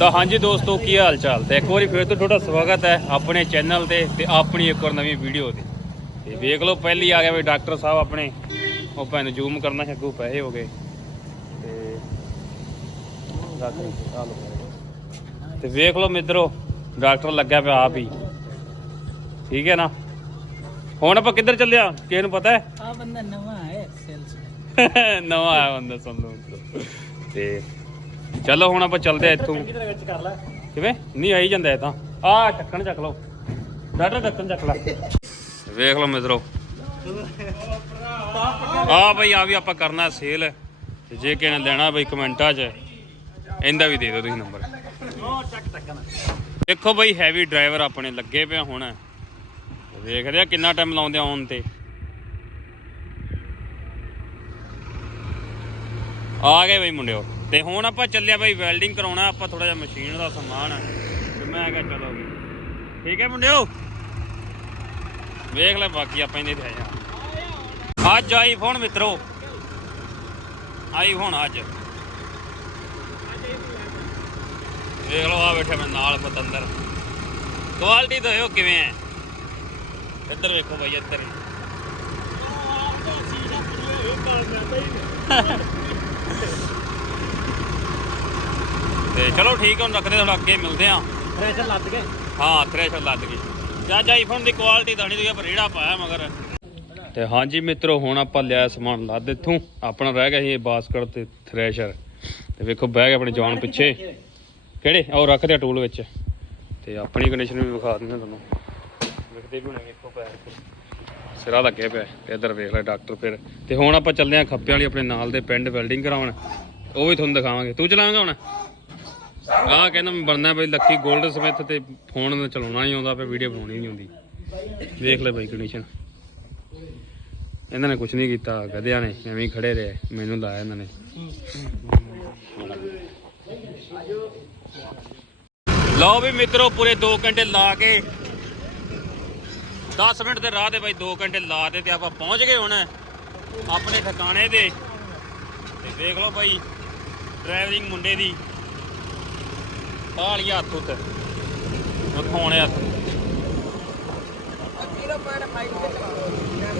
ਤਾਂ ਹਾਂਜੀ ਦੋਸਤੋ ਕੀ ਹਾਲ ਚਾਲ? ਤੇ ਇੱਕ ਵਾਰੀ ਫਿਰ ਤੋਂ ਤੁਹਾਡਾ ਸਵਾਗਤ ਹੈ ਆਪਣੇ ਚੈਨਲ ਤੇ ਤੇ ਆਪਣੀ ਇੱਕ ਹੋਰ ਨਵੀਂ ਵੀਡੀਓ ਤੇ। ਤੇ ਵੇਖ ਲਓ ਪਹਿਲੀ ਆ ਗਿਆ ਵੀ ਡਾਕਟਰ ਸਾਹਿਬ ਆਪਣੇ। ਉਹ ਭੈਣ ਨੂੰ ਜ਼ੂਮ ਕਰਨਾ ਅੱਗੋਂ ਪੈਸੇ ਹੋ ਗਏ। ਤੇ। ਤੇ ਵੇਖ ਲਓ ਮਿੱਤਰੋ ਡਾਕਟਰ ਲੱਗਿਆ ਪਿਆ ਆਪ ਹੀ। ਠੀਕ ਹੈ ਨਾ? ਹੁਣ ਆਪਾਂ ਕਿੱਧਰ ਚੱਲਿਆ? ਕਿਸੇ ਨੂੰ ਪਤਾ ਹੈ? ਆ ਬੰਦਾ ਨਵਾਂ ਹੈ ਸੇਲਸ ਨਵਾਂ ਆਇਆ ਬੰਦਾ ਮਿੱਤਰੋ। ਤੇ ਚਲੋ ਹੁਣ ਆਪਾਂ ਚੱਲਦੇ ਆ ਇੱਥੋਂ। ਕਿਵੇਂ? ਨਹੀਂ ਆਈ ਜਾਂਦਾ ਇਹ ਤਾਂ। ਆ ਢੱਕਣ ਚੱਕ ਲਓ। ਡਾਕਟਰ ਢੱਕਣ ਚੱਕ ਲੈ। ਵੇਖ ਲਓ ਮਿੱਤਰੋ। ਆ ਬਈ ਆ ਵੀ ਆਪਾਂ ਕਰਨਾ ਸੇਲ। ਤੇ ਜੇ ਕਿਸੇ ਨੇ ਲੈਣਾ ਬਈ ਕਮੈਂਟਾਂ 'ਚ ਇਹਦਾ ਵੀ ਦੇ ਦਿਓ ਤੁਸੀਂ ਨੰਬਰ। ਟੱਕਣ ਦੇਖੋ ਬਈ ਹੈਵੀ ਡਰਾਈਵਰ ਆਪਣੇ ਲੱਗੇ ਪਿਆ ਹੁਣ। ਵੇਖਦੇ ਆ ਕਿੰਨਾ ਟਾਈਮ ਲਾਉਂਦੇ ਆਉਣ ਤੇ। ਆ ਗਏ ਬਈ ਮੁੰਡਿਓ। ਤੇ ਹੁਣ ਆਪਾਂ ਚੱਲਿਆ ਬਈ ਵੈਲਡਿੰਗ ਕਰਾਉਣਾ ਆਪਾਂ ਥੋੜਾ ਜਿਹਾ ਮਸ਼ੀਨ ਦਾ ਸਮਾਨ ਆ। ਤੇ ਮੈਂ ਕਿਹਾ ਚਲੋ ਠੀਕ ਹੈ ਮੁੰਡਿਓ? ਵੇਖ ਲੈ ਬਾਕੀ ਆਪਾਂ ਇਹਦੇ ਤੇ ਆਇਆ ਅੱਜ ਆਈਫੋਨ ਮਿੱਤਰੋ। ਆਈਫੋਨ ਅੱਜ। ਵੇਖ ਲਓ ਆ ਬੈਠੇ ਮੇਰੇ ਨਾਲ ਪਤੰਦਰ। ਕੁਆਲਿਟੀ ਦੱਸਿਓ ਕਿਵੇਂ ਹੈ। ਇੱਧਰ ਵੇਖੋ ਬਾਈ ਇੱਧਰ। ਤੇ ਚਲੋ ਠੀਕ ਹੈ ਹੁਣ ਰੱਖਦੇ ਥੋੜਾ ਅੱਗੇ ਮਿਲਦੇ ਆ ਪ੍ਰੈਸ਼ਰ ਲੱਗ ਗਏ ਹਾਂ ਥ੍ਰੈਸ਼ਰ ਲੱਗ ਗਈ ਤੇ ਅੱਜ ਆਈਫੋਨ ਦੀ ਕੁਆਲਿਟੀ ਤਾਂ ਨਹੀਂ ਤੁਸੀਂ ਪਰ ਰੇੜਾ ਪਾਇਆ ਮਗਰ। ਤੇ ਹਾਂਜੀ ਮਿੱਤਰੋ ਹੁਣ ਆਪਾਂ ਲਿਆ ਸਮਾਨ ਲੱਦ ਇੱਥੋਂ। ਆਪਣਾ ਰਹਿ ਗਿਆ ਸੀ ਇਹ ਬਾਸਕਟ ਤੇ ਥ੍ਰੈਸ਼ਰ ਤੇ ਵੇਖੋ ਬਹਿ ਗਏ ਆਪਣੇ ਜਵਾਨ ਪਿੱਛੇ। ਕਿਹੜੇ? ਉਹ ਰੱਖਦੇ ਆ ਟੂਲ ਵਿੱਚ। ਤੇ ਆਪਣੀ ਕੰਡੀਸ਼ਨ ਵੀ ਵਿਖਾ ਦਿੰਦੇ ਤੁਹਾਨੂੰ। ਵੇਖਦੇ ਵੀ ਹੋਣੇ ਵੇਖੋ ਪੈਰ ਸਿਰਾ ਲੱਗਿਆ ਪਿਆ। ਤੇ ਇੱਧਰ ਵੇਖ ਲੈ ਡਾਕਟਰ ਫਿਰ। ਤੇ ਹੁਣ ਆਪਾਂ ਚੱਲਦੇ ਆ ਖੱਪੇ ਵਾਲੀ ਆਪਣੇ ਨਾਲ ਦੇ ਪਿੰਡ ਵੈਲਡਿੰਗ ਕਰਾਉਣ। ਉਹ ਵੀ ਤੁਹਾਨੂੰ ਦਿਖਾਵਾਂਗੇ। ਤੂੰ ਚਲਾਵੇਂਗਾ ਹੁਣ? ਆਹ ਕਹਿੰਦਾ ਮੈਂ ਬਣਨਾ ਬਈ ਲੱਕੀ 골ਡ ਸਮਿਥ ਤੇ ਫੋਨ ਚਲਾਉਣਾ ਨਹੀਂ ਆਉਂਦਾ ਪਿਆ ਵੀਡੀਓ ਬਣਾਉਣੀ ਨਹੀਂ ਆਉਂਦੀ। ਵੇਖ ਲੈ ਬਈ ਕੰਡੀਸ਼ਨ ਇਹਨਾਂ ਨੇ ਕੁਝ ਨਹੀਂ ਕੀਤਾ, ਗਧਿਆਂ ਨੇ ਐਵੇਂ ਹੀ ਖੜੇ ਰਹੇ, ਮੈਨੂੰ ਲਾਇਆ ਇਹਨਾਂ ਨੇ। ਲਓ ਵੀ ਮਿੱਤਰੋ, ਪੂਰੇ 2 ਘੰਟੇ ਲਾ ਕੇ 10 ਮਿੰਟ ਦੇ ਰਾਹ ਤੇ ਬਾਈ 2 ਘੰਟੇ ਲਾ ਦੇ ਤੇ ਆਪਾਂ ਪਹੁੰਚ ਗਏ ਹੁਣ ਆਪਣੇ ਠਿਕਾਣੇ ਦੇ ਤੇ ਦੇਖ ਲਓ ਬਾਈ ਡਰਾਈਵਿੰਗ ਮੁੰਡੇ ਦੀ। ਆਲੀ ਹੱਥ ਉੱਤੇ। ਵਿਖਾਉਣੇ ਹੱਥ।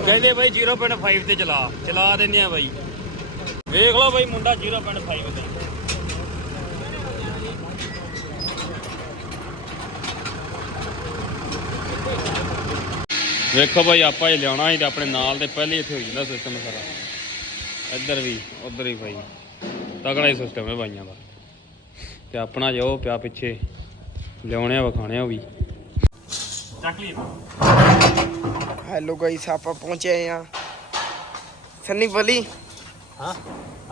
ਕਹਿੰਦੇ ਬਾਈ 0.5 ਤੇ ਚਲਾ। ਚਲਾ ਦਿੰਦੇ ਆ ਬਾਈ। ਵੇਖ ਲਓ ਬਾਈ ਮੁੰਡਾ 0.5 ਤੇ। ਵੇਖੋ ਬਾਈ, ਆਪਾਂ ਇਹ ਲਿਆਉਣਾ ਹੀ ਤੇ ਆਪਣੇ ਨਾਲ ਦੇ ਪਹਿਲੇ ਇੱਥੇ ਹੋ ਜਾਂਦਾ ਸਿਸਟਮ ਸਾਰਾ। ਇੱਧਰ ਵੀ, ਉੱਧਰ ਹੀ ਬਾਈ। ਤਗੜਾ ਹੀ ਸਿਸਟਮ ਹੈ ਬਾਈਆਂ ਦਾ। ਤੇ ਆਪਣਾ ਜੋ ਪਿਆ ਪਿੱਛੇ ਲਿਆਉਣੇ ਆ ਵਿਖਾਣੇ ਆ ਉਹ ਵੀ। ਚੱਕ ਲਈ ਹੈਲੋ ਗਾਈਸ ਆਪਾਂ ਪਹੁੰਚੇ ਆਏ ਆ ਸੰਨੀ ਬੋਲੀ? ਹਾਂ।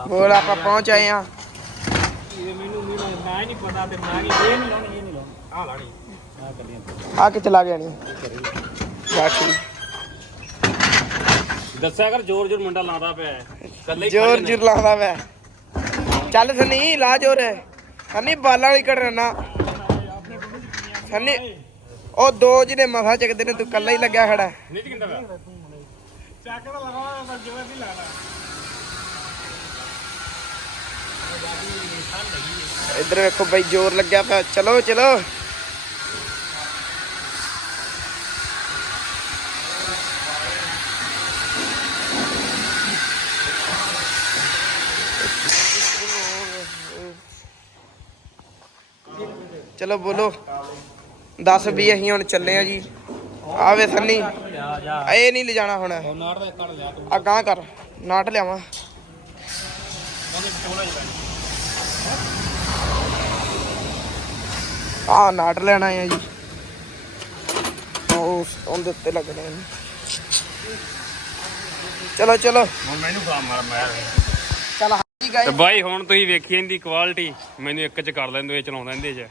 ਬੋਲ ਆਪਾਂ ਪਹੁੰਚ ਆਏ ਆ ਇਹ ਮੈਨੂੰ ਮੈਨੂੰ ਮੈਂ ਨਹੀਂ ਪਤਾ ਤੇ ਮੈਂ ਨਹੀਂ ਇਹ ਨਹੀਂ ਲਾਉਣੀ ਇਹ ਨਹੀਂ ਲਾਉਣੀ। ਆ ਲਾਣੀ। ਆ ਕਰਨੀ ਆ ਕਿ ਚਲਾ ਗਿਆ ਨਹੀਂ ਬਾਕੀ ਦੱਸਿਆ ਕਰ ਜ਼ੋਰ ਜ਼ੋਰ ਮੁੰਡਾ ਲਾਉਂਦਾ ਪਿਆ। ਹੈ। ਹੀ ਜੋਰ। ਜੋਰ ਲਾਉਂਦਾ ਵੈ ਚੱਲ ਸੰਨੀ ਲਾ ਜੋਰ। ਸੰਨੀ ਬਾਲਾਂ ਵਾਲੀ ਕੱਢਣਾ ਸੰਨੀ ਉਹ ਦੋ ਜਿਹਨੇ ਮਸਾ ਚੱਕਦੇ ਨੇ ਤੂੰ ਕੱਲਾ ਹੀ ਲੱਗਿਆ ਖੜਾ। ਨਹੀਂ ਜੀ ਕਿੰਦਾ ਪਿਆ? ਚੱਕੜਾ ਲਗਾਉਣਾ ਪਰ ਜਿਵੇਂ ਨਹੀਂ ਲਾਣਾ। ਇੱਧਰ ਵੇਖੋ ਬਾਈ ਜ਼ੋਰ ਲੱਗਿਆ ਪਿਆ। ਚਲੋ ਚਲੋ। ਚਲੋ ਬੋਲੋ। 10 20 ਅਸੀਂ ਹੁਣ ਚੱਲੇ ਆ ਜੀ। ਆਵੇ ਸੰਨੀ। ਜਾ ਇਹ ਨਹੀਂ ਲਿਜਾਣਾ ਹੁਣ। ਆ ਗਾਂ ਕਰ, ਨਾਟ ਲਿਆਵਾਂ। ਆ ਨਾਟ ਲੈਣਾ ਆ ਜੀ। ਉਹ ਉਹਦੇ ਉੱਤੇ ਲੱਗਣੇ ਨੇ ਚਲੋ ਚਲੋ। ਹੁਣ ਮੈਨੂੰ ਕੰਮ ਮਾਰ ਮਾਰ ਚਲ ਹਾਂਜੀ ਤੇ ਬਾਈ, ਹੁਣ ਤੁਸੀਂ ਵੇਖੀ ਇਹਦੀ ਕੁਆਲਿਟੀ ਮੈਨੂੰ ਇੱਕ ਚ ਕਰ ਲੈਂਦੇ ਇਹ ਚਲਾਉਂਦਾ ਇਹਦੇ ਚ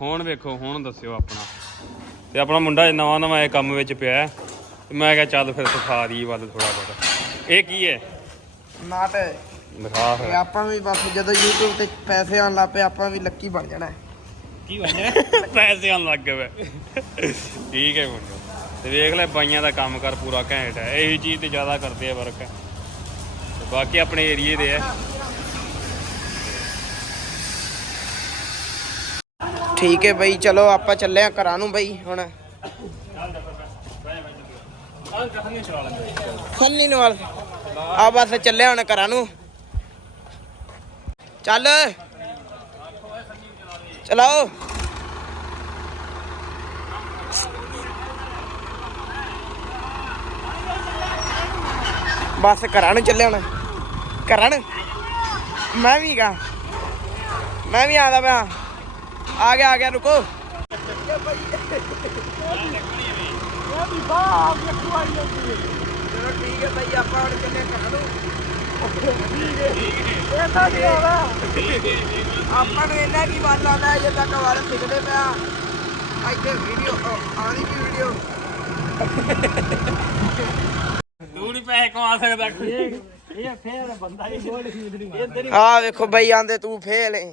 ਹੁਣ ਵੇਖੋ ਹੁਣ ਦੱਸਿਓ ਆਪਣਾ। ਤੇ ਆਪਣਾ ਮੁੰਡਾ ਨਵਾਂ ਨਵਾਂ ਇਹ ਕੰਮ ਵਿੱਚ ਪਿਆ ਹੈ। ਤੇ ਮੈਂ ਕਿਹਾ ਚੱਲ ਫਿਰ ਸਿਖਾ ਦੀ ਵੱਲ ਥੋੜਾ ਬਹੁਤ। ਇਹ ਕੀ ਹੈ? ਨਾਟ ਦਿਖਾ ਤੇ ਫਿਰ ਆਪਾਂ ਵੀ ਬਸ ਜਦੋਂ YouTube ਤੇ ਪੈਸੇ ਆਉਣ ਲੱਗ ਪਏ ਆਪਾਂ ਵੀ ਲੱਕੀ ਬਣ ਜਾਣਾ ਹੈ। ਕੀ ਬਣਿਆ ਪੈਸੇ ਆਉਣ ਲੱਗ ਗਏ। ਠੀਕ ਹੈ ਮੁੰਡਾ ਤੇ ਵੇਖ ਲੈ ਬਾਈਆਂ ਦਾ ਕੰਮ ਕਰ ਪੂਰਾ ਘੈਂਟ ਹੈ। ਇਹੀ ਚੀਜ਼ ਤੇ ਜ਼ਿਆਦਾ ਕਰਦੇ ਆ ਵਰਕ ਬਾਕੀ ਆਪਣੇ ਏਰੀਏ ਦੇ ਆ ਠੀਕ ਹੈ ਬਈ, ਚਲੋ ਆਪਾਂ ਚੱਲੇ ਆ ਘਰਾਂ ਨੂੰ ਬਈ ਹੁਣ। ਖੰਨੀ ਨੂੰ ਵਾਲ ਆ ਬਸ ਚੱਲੇ ਹੁਣ ਘਰਾਂ ਨੂੰ। ਚੱਲ। ਚਲਾਓ। ਬਸ ਘਰਾਂ ਨੂੰ ਚੱਲੇ ਹੁਣ। ਘਰਾਂ ਨੂੰ। ਮੈਂ ਵੀ ਗਾ। ਮੈਂ ਵੀ ਆਦਾ ਪਿਆ। ਆ ਗਿਆ ਆ ਗਿਆ ਰੁਕੋ। ਚਲੋ ਠੀਕ ਹੈ ਭਾਈ ਆਪਾਂ ਹੁਣ ਨੂੰ? ਇਹਦਾ ਕੀ ਹੋਣਾ ਆਪਾਂ ਨੂੰ ਇੰਨਾ ਕੀ ਵੱਲ ਆਉਂਦਾ ਜੇ ਤੱਕ ਵਾਰ ਸਿੱਖਦੇ ਪਿਆ। ਇੱਥੇ ਵੀਡੀਓ ਆਣੀ ਵੀ ਵੀਡੀਓ ਤੂੰ ਨਹੀਂ ਪੈਸੇ ਕਮਾ ਸਕਦਾ। ਇਹ ਫੇਰ ਬੰਦਾ ਹੀ ਗੋਲ ਇੱਧਰ ਆ ਵੇਖੋ ਬਈ ਆਂਦੇ ਤੂੰ ਫੇਲ ਏ।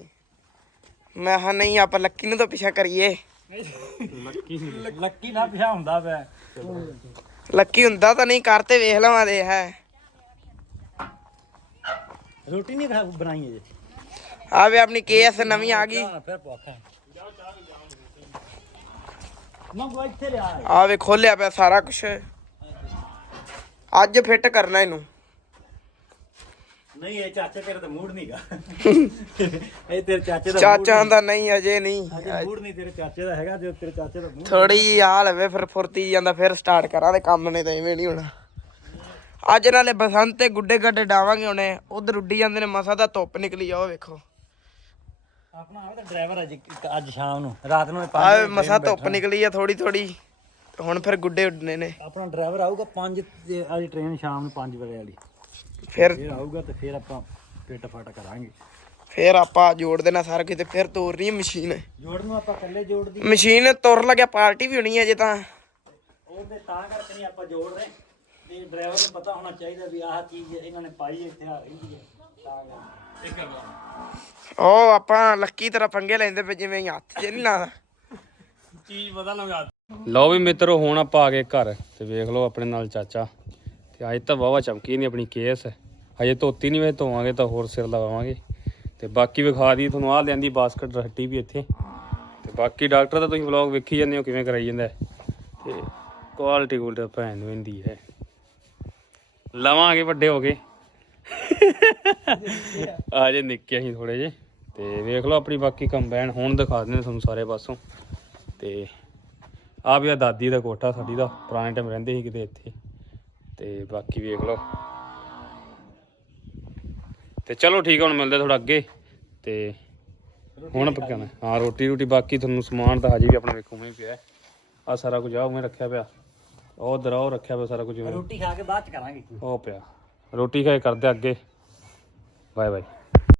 ਮੈਂ ਹਾਂ ਨਹੀਂ ਆਪਾਂ ਲੱਕੀ ਨੂੰ ਤਾਂ ਪਿੱਛਾ ਕਰੀਏ। ਲੱਕੀ ਨਾ ਪਿਆ ਹੁੰਦਾ ਪਿਆ। ਲੱਕੀ ਹੁੰਦਾ ਤਾਂ ਨਹੀਂ ਕਰਤੇ ਵੇਖ ਲਵਾਂ ਦੇ ਹੈ। ਰੋਟੀ ਨਹੀਂ ਖਾ ਬਣਾਈ ਜੇ ਆ ਵੇ ਆਪਣੀ ਕੇਐਸ ਨਵੀਂ ਆ ਗਈ। ਫਿਰ ਆ ਵੇ ਖੋਲਿਆ ਪਿਆ ਸਾਰਾ ਕੁਝ ਅੱਜ ਫਿੱਟ ਕਰਨਾ ਇਹਨੂੰ। ਨਹੀਂ ਇਹ ਚਾਚੇ ਤੇਰੇ ਤਾਂ ਮੂਡ ਨਹੀਂਗਾ ਇਹ ਤੇਰੇ ਚਾਚੇ ਦਾ ਚਾਚਾ ਦਾ ਨਹੀਂ ਅਜੇ ਨਹੀਂ। ਮੂਡ ਨਹੀਂ ਤੇਰੇ ਚਾਚੇ ਦਾ ਹੈਗਾ ਜੇ ਤੇਰੇ ਚਾਚੇ ਦਾ ਮੂਡ ਥੋੜੀ ਜਿਹੀ ਆ ਲਵੇ ਫਿਰ ਫੁਰਤੀ ਜਾਂਦਾ ਫਿਰ ਸਟਾਰਟ ਕਰਾਂਗੇ ਕੰਮ ਨੇ ਤਾਂ ਐਵੇਂ ਨਹੀਂ ਹੋਣਾ। ਅੱਜ ਨਾਲੇ ਬਸੰਤ ਤੇ ਗੁੱਡੇ ਗੱਡੇ ਡਾਵਾਂਗੇ ਹੁਣੇ ਉਧਰ ਉੱਡੀ ਜਾਂਦੇ ਨੇ ਮਸਾ ਦਾ ਧੁੱਪ ਨਿਕਲੀ ਆ ਉਹ ਵੇਖੋ। ਆਪਣਾ ਆਵੇ ਤਾਂ ਡਰਾਈਵਰ ਅੱਜ ਅੱਜ ਸ਼ਾਮ ਨੂੰ ਰਾਤ ਨੂੰ ਆ ਮਸਾ ਧੁੱਪ ਨਿਕਲੀ ਆ ਥੋੜੀ ਥੋੜੀ ਹੁਣ ਫਿਰ ਗੁੱਡੇ ਉੱਡਨੇ ਨੇ। ਆਪਣਾ ਡਰਾਈਵਰ ਆਊਗਾ 5 ਅੱਜ ਟ੍ਰੇਨ ਸ਼ਾਮ ਨੂੰ 5 ਵਜੇ ਵਾਲੀ। ਫਿਰ ਫਿਰ ਆਊਗਾ ਤੇ ਫਿਰ ਆਪਾਂ ਪਿੱਟ ਫਟ ਕਰਾਂਗੇ। ਫਿਰ ਆਪਾਂ ਜੋੜ ਦੇਣਾ ਸਾਰਾ ਕਿਤੇ ਫਿਰ ਤੋਰਨੀ ਹੈ ਮਸ਼ੀਨ। ਜੋੜ ਨੂੰ ਆਪਾਂ ਇਕੱਲੇ ਜੋੜਦੀ ਮਸ਼ੀਨ ਤੁਰ ਲੱਗਿਆ ਪਾਰਟੀ ਵੀ ਹੋਣੀ ਹੈ ਜੇ ਤਾਂ। ਉਹਦੇ ਤਾਂ ਕਰਕੇ ਨਹੀਂ ਆਪਾਂ ਜੋੜ ਰਹੇ। ਤੇ ਡਰਾਈਵਰ ਨੂੰ ਪਤਾ ਹੋਣਾ ਚਾਹੀਦਾ ਵੀ ਆਹ ਚੀਜ਼ ਇਹਨਾਂ ਨੇ ਪਾਈ ਇੱਥੇ ਆ ਰਹੀ ਹੈ। ਤਾਂ ਕਰਕੇ। ਉਹ ਆਪਾਂ ਲੱਕੀ ਤਰ੍ਹਾਂ ਪੰਗੇ ਲੈਂਦੇ ਪਏ ਜਿਵੇਂ ਹੱਥ 'ਚ ਨਹੀਂ ਲਾਦਾ। ਚੀਜ਼ ਪਤਾ ਲਗਾ ਲਓ ਵੀ ਮਿੱਤਰੋ ਹੁਣ ਆਪਾਂ ਆ ਗਏ ਘਰ ਤੇ ਵੇਖ ਲਓ ਆਪਣੇ ਨਾਲ ਚਾਚਾ। ਤੇ ਅੱਜ ਤਾਂ ਵਾਵਾ ਚਮਕੀ ਨਹੀਂ ਆਪਣੀ ਕੇਸ ਹਜੇ ਧੋਤੀ ਨਹੀਂ ਵੇ ਧੋਵਾਂਗੇ ਤਾਂ ਹੋਰ ਸਿਰ ਲਵਾਵਾਂਗੇ। ਤੇ ਬਾਕੀ ਵਿਖਾ ਦੀ ਤੁਹਾਨੂੰ ਆਹ ਲਿਆਂਦੀ ਬਾਸਕਟ ਰੱਟੀ ਵੀ ਇੱਥੇ। ਤੇ ਬਾਕੀ ਡਾਕਟਰ ਦਾ ਤੁਸੀਂ ਵਲੌਗ ਵੇਖੀ ਜਾਂਦੇ ਹੋ, ਕਿਵੇਂ ਕਰਾਈ ਜਾਂਦਾ ਹੈ। ਤੇ ਕੁਆਲਿਟੀ ਕੁਲਟ ਭੈਣ ਨੂੰ ਹੁੰਦੀ ਹੈ। ਲਵਾਂਗੇ ਵੱਡੇ ਹੋ ਗਏ ਆ ਜੇ ਨਿੱਕੇ ਅਸੀਂ ਥੋੜੇ ਜੇ ਤੇ ਵੇਖ ਲਓ ਆਪਣੀ ਬਾਕੀ ਕੰਬਾਈਨ ਹੁਣ ਦਿਖਾ ਦਿੰਦੇ ਤੁਹਾਨੂੰ ਸਾਰੇ ਪਾਸੋਂ। ਤੇ ਆ ਵੀ ਆ ਦਾਦੀ ਦਾ ਕੋਠਾ, ਸਾਡੀ ਦਾ। ਪੁਰਾਣੇ ਟਾਈਮ ਰਹਿੰਦੇ ਸੀ ਕਿਤੇ ਇੱਥੇ। ਤੇ ਬਾਕੀ ਵੇਖ ਲਓ। ਤੇ ਚਲੋ ਠੀਕ ਹੁਣ ਮਿਲਦੇ ਥੋੜਾ ਅੱਗੇ। ਤੇ ਹੁਣ ਪਕਾਣਾ ਹਾਂ ਰੋਟੀ ਰੋਟੀ ਬਾਕੀ ਤੁਹਾਨੂੰ ਸਮਾਨ ਤਾਂ ਹਜੇ ਵੀ ਆਪਣਾ ਵੇਖੋ ਹੀ ਪਿਆ। ਆ ਸਾਰਾ ਕੁਝ ਆ ਉਵੇਂ ਰੱਖਿਆ ਪਿਆ। ਉਹ ਉਹ ਰੱਖਿਆ ਪਿਆ ਸਾਰਾ ਕੁਝ। ਰੋਟੀ ਖਾ ਕੇ ਬਾਅਦ ਚ ਕਰਾਂਗੇ। ਉਹ ਪਿਆ। ਰੋਟੀ ਖਾਏ ਕਰਦੇ ਅੱਗੇ। Bye bye.